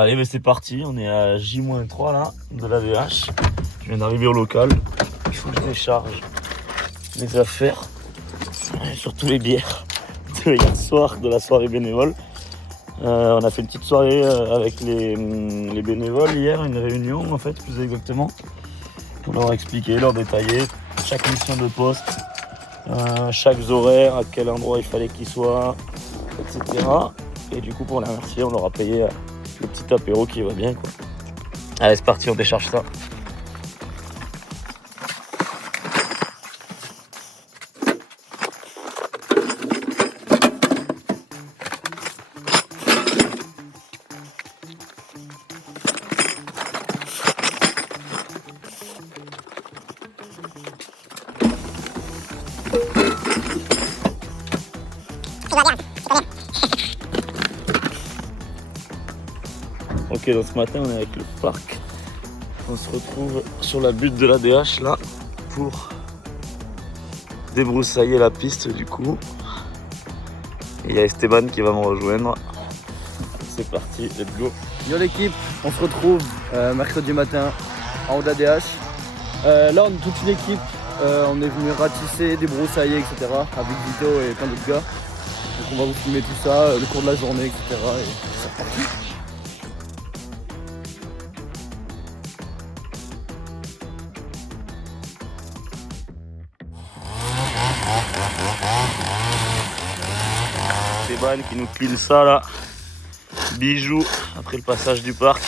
Allez, mais c'est parti, on est à J-3 là, de la DH. Je viens d'arriver au local. Il faut que je décharge les affaires, et surtout les bières de hier soir, de la soirée bénévole. On a fait une petite soirée avec les bénévoles hier, une réunion en fait, plus exactement, pour leur expliquer, leur détailler chaque mission de poste, chaque horaire, à quel endroit il fallait qu'ils soient, etc. Et du coup, pour les remercier, on leur a payé le petit apéro qui va bien, quoi. Allez, c'est parti, on décharge ça. Ok, donc ce matin on est avec le parc. On se retrouve sur la butte de la DH là pour débroussailler la piste du coup. Et il y a Esteban qui va me rejoindre. C'est parti, let's go. Yo l'équipe, on se retrouve mercredi matin en haut de la DH. Là on est toute une équipe, on est venu ratisser, débroussailler, etc. avec Vito et plein d'autres gars. Donc on va vous filmer tout ça, le cours de la journée, etc. Et c'est reparti. Esteban qui nous file ça là. Bijou après le passage du parc.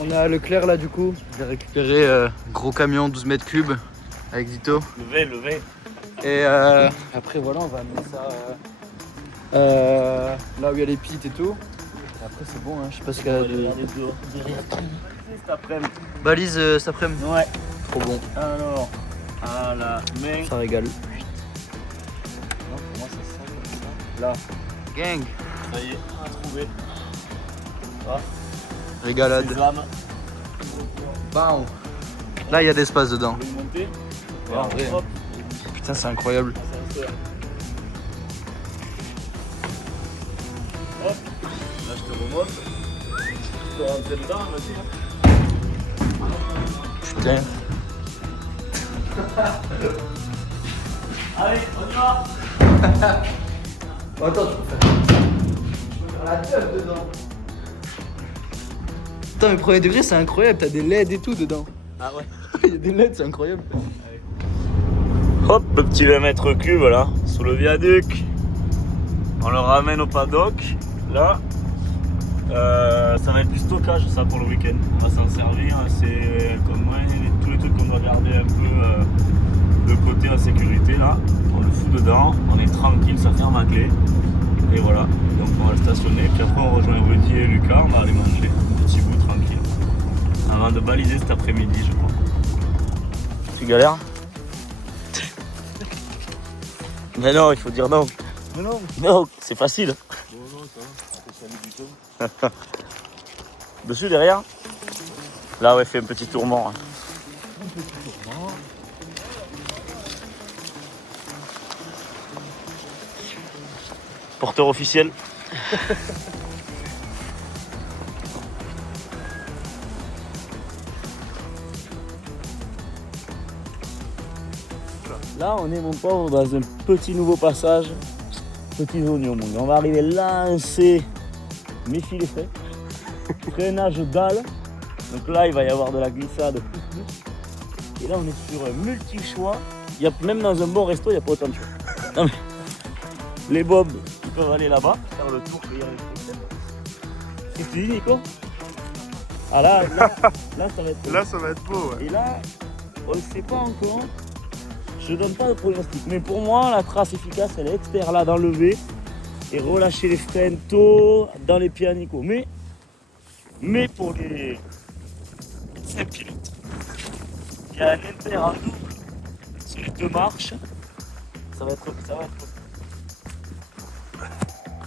On est à Leclerc là du coup, j'ai récupéré gros camion 12 mètres cubes avec Vito. Levé. Et après voilà, on va amener ça là où il y a les pits et tout. Et après c'est bon, hein. Je sais pas ce qu'il y a de... Cet après-midi. Balise cet après-midi. Ouais. Trop bon. Alors, à la main. Ça régale. Non, pour moi ça sent comme ça. Là, Gang. ça y est, on a trouvé. Ah, Régalade. sésame. Bam. Là il y a d'espace dedans. On va monter. Ouais, en vrai. Hop, Putain c'est incroyable. ça sort. Hop, là je te remonte. Tu peux rentrer dedans, vas-y. Putain. Allez, on y va. Attends, je peux faire la teuf dedans. Putain mais premier degré c'est incroyable, t'as des LED et tout dedans. Ah ouais. Il y a des LED, c'est incroyable. Hop, le petit 20 mètres cubes là, sous le viaduc. On le ramène au paddock. Là, ça va être du stockage ça pour le week-end. On va s'en servir. C'est comme tous les trucs qu'on doit garder un peu de côté en sécurité là. On le fout dedans, on est tranquille, ça ferme à clé. Et voilà, donc on va le stationner. Puis après on rejoint Rudy et Lucas, on va aller manger un petit bout tranquille. Avant de baliser cet après-midi je crois. Tu galères? Mais non, il faut dire non. Mais non. Non, c'est facile. Bon non ça va, c'est du Dessus, derrière. Là, ouais, fais un petit tourment. Porteur officiel. Là, on est, mon pauvre, dans un petit nouveau passage. Petits oignons, mon gars. On va arriver lancé. Méfie les frais. Freinage dalle. Donc là, il va y avoir de la glissade. Et là, on est sur un multi-choix. Il y a, même dans un bon resto, il n'y a pas autant de choix. Non, mais les bobs, ils peuvent aller là-bas, faire le tour, payer avec les chaînes. Qu'est-ce que tu dis, Nico? Ah là, ça va être beau. Là ça va être beau ouais. Et là, on ne sait pas encore. Je donne pas de pronostic. Mais pour moi, la trace efficace, elle est externe là dans le V. Et relâcher les freins tôt dans les pieds à Nico. Mais pour les 5 pilotes. Il y a un inter en double sur 2 marches. Ça va être.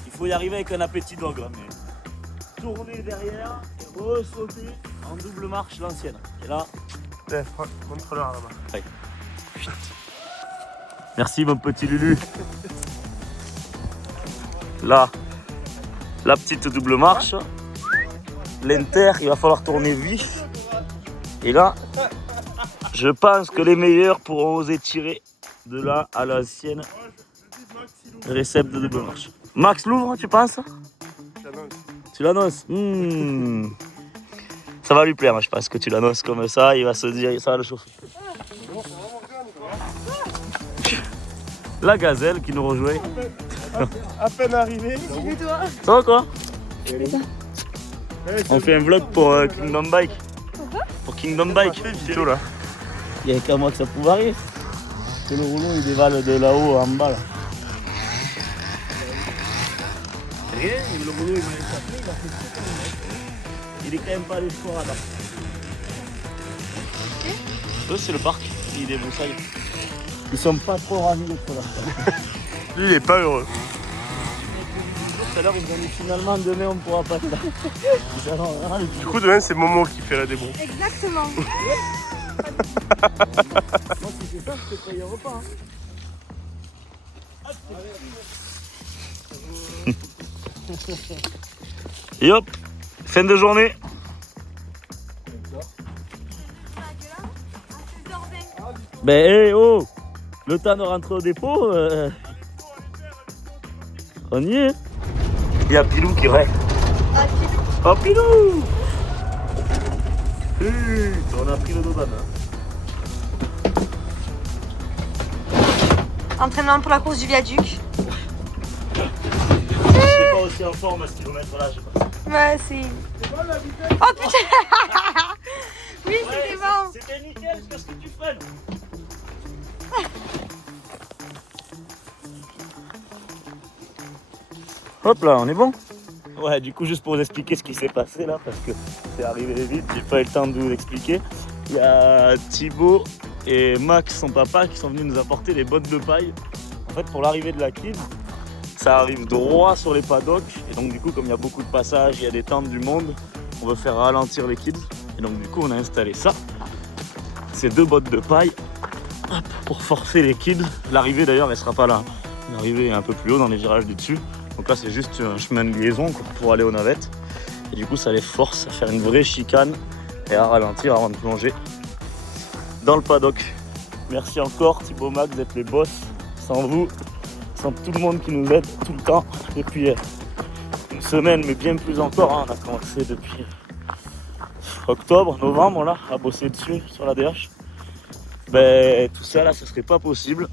Il faut y arriver avec un appétit dog là, mais tourner derrière et ressauter en double marche l'ancienne. Et là. Contrôleur là-bas. Ouais. Merci mon petit Lulu. Là, la petite double marche. L'inter, il va falloir tourner vif. Et là, je pense que les meilleurs pourront oser tirer de là à l'ancienne récepte de double marche. Max l'ouvre, tu penses? Tu l'annonces? Ça va lui plaire, je pense que tu l'annonces comme ça, il va se dire, ça va le chauffer. La gazelle qui nous rejoint. À peine arrivé. Ça va quoi? On fait un vlog pour Kingdom Bike. Pour Kingdom Bike. Tout là. Il n'y a qu'à moi que ça pouvait arriver. Que le rouleau il dévale de là-haut en bas là. Rien, le rouleau il m'a échappé, il a fait tout comme ça. Il est quand même pas allé fort là-bas. Eux c'est le parc, il est broussailles. Ils sont pas trop ravis d'être là. Lui il est pas heureux. Tout à l'heure ils ont dit finalement demain on pourra pas être là. Du coup demain c'est Momo qui fait la débrouille. Exactement. Moi si c'est ça je te paye un repas. Et hop, fin de journée. Ben hey, oh, le temps de rentrer au dépôt, on y est. Il y a Pilou qui est vrai. Oh Pilou. On a pris le dos d'âne. Entraînement pour la course du viaduc. Je suis pas aussi en forme à ce kilomètre là, je sais pas. Ouais, c'est. Oh putain. Oui, c'était bon. C'était nickel jusqu'à ce que tu freines. Hop là, on est bon. Ouais, du coup, juste pour vous expliquer ce qui s'est passé là, parce que c'est arrivé vite, j'ai pas eu le temps de vous expliquer. Il y a Thibaut et Max, son papa, qui sont venus nous apporter les bottes de paille. En fait, pour l'arrivée de la kid, ça arrive droit sur les paddocks. Et donc, du coup, comme il y a beaucoup de passages, il y a des tentes du monde, on veut faire ralentir les kids. Et donc, du coup, on a installé ça. Ces 2 bottes de paille hop, pour forcer les kids. L'arrivée, d'ailleurs, elle sera pas là. L'arrivée est un peu plus haut dans les virages du dessus. Donc là, c'est juste un chemin de liaison quoi, pour aller aux navettes. Et du coup, ça les force à faire une vraie chicane et à ralentir avant de plonger dans le paddock. Merci encore Thibaut, Max, vous êtes les boss. Sans vous, sans tout le monde qui nous aide tout le temps depuis une semaine, mais bien plus encore. Hein. On a commencé depuis octobre, novembre là, à bosser dessus sur la DH. Ben, tout ça là, ça serait pas possible